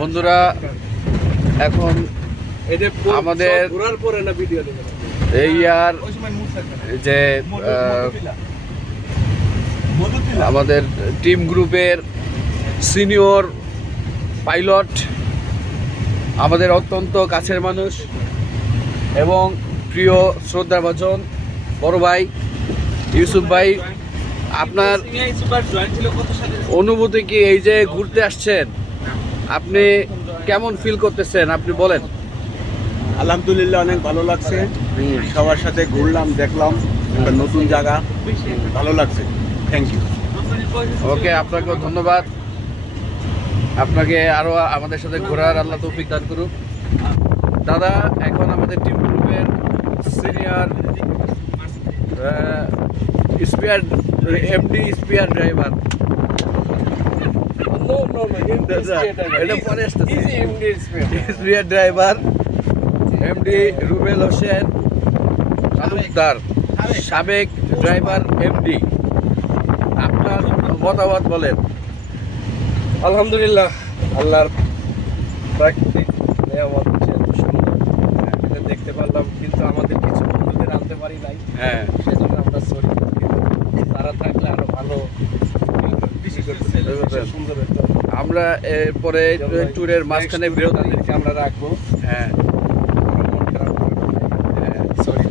বন্ধুরা এখন আমাদের এই আর যে আমাদের টিম গ্রুপের সিনিয়র পাইলট, আমাদের অত্যন্ত কাছের মানুষ এবং প্রিয় শ্রদ্ধাভাজন বড় ভাই ইউসুফ ভাই, আপনার অনুভূতি কি? এই যে ঘুরতে আসছেন, আপনি কেমন ফিল করতেছেন আপনি বলেন। আলহামদুলিল্লাহ, অনেক ভালো লাগছে। সবার সাথে ঘুরলাম, দেখলাম একটা নতুন জায়গা, ভালো লাগছে। Thank you. ওকে, আপনাকেও ধন্যবাদ। আপনাকে আরো আমাদের সাথে ঘোরার আল্লাহ তৌফিক দান করুক। দাদা, এখন আমাদের টিম গ্রুপের senior spare MD spare driver, spare driver MD Rubel Hossain Talukdar, সাবেক ড্রাইভার এমডি, আপনার মতামত বলেন। আলহামদুলিল্লাহ, আল্লাহর প্রাকৃতিক নিয়ামত এত সুন্দর এটা দেখতে পারলাম, কিন্তু আমাদের কিছু বন্ধুদের আনতে পারি নাই। হ্যাঁ, সেজন্য আমরা সরি। তারা থাকলে আরো ভালো সুন্দর হতো। আমরা এরপরে ট্যুরের মাঝখানে বিরতি তাদেরকে আমরা রাখবো। হ্যাঁ মন খারাপ করবো না। সরি।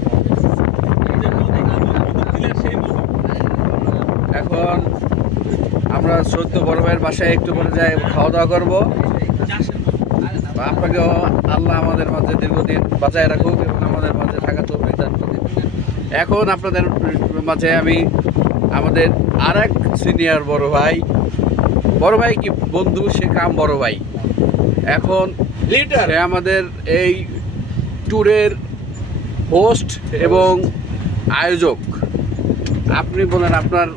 এখন আমরা সত্য বড় ভাইয়ের বাসায় একটু পরে যাই, খাওয়া দাওয়া করবো। আপনাকেও আল্লাহ আমাদের মাঝে দীর্ঘদিন বাঁচায় রাখুক এবং আমাদের মাঝে থাকা তৌফিক দান করুন। এখন আপনাদের মাঝে আমি আমাদের আর এক সিনিয়র বড় ভাই কি বন্ধু, সে কাম বড় ভাই, এখন লিডার, সে আমাদের এই ট্যুরের হোস্ট এবং আয়োজক। আপনি বলেন আপনার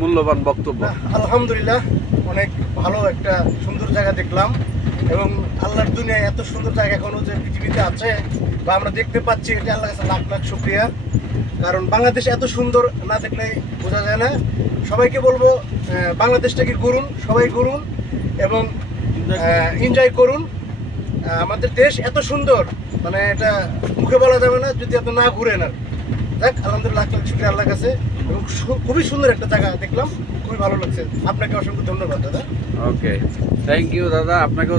মূল্যবান বক্তব্য। আলহামদুলিল্লাহ, অনেক ভালো একটা সুন্দর জায়গা দেখলাম এবং আল্লাহর দুনিয়ায় এত সুন্দর জায়গা এখনো যে পৃথিবীতে আছে বা আমরা দেখতে পাচ্ছি, এটা আল্লাহর কাছে লাখ লাখ শুকরিয়া। কারণ বাংলাদেশ এত সুন্দর না দেখলে বোঝা যায় না। সবাইকে বলবো বাংলাদেশটাকে ঘুরুন, সবাই ঘুরুন এবং এনজয় করুন। আমাদের দেশ এত সুন্দর, মানে এটা মুখে বলা যাবে না যদি আপনি না ঘুরেন। আর দেখ, আলহামদুলিল্লাহ, লাখ লাখ শুকরিয়া আল্লাহর কাছে এবং খুবই সুন্দর একটা জায়গা দেখলাম, খুবই ভালো লাগছে। আপনাকে অসংখ্য ধন্যবাদ দাদা। ওকে, থ্যাংক ইউ দাদা, আপনাকেও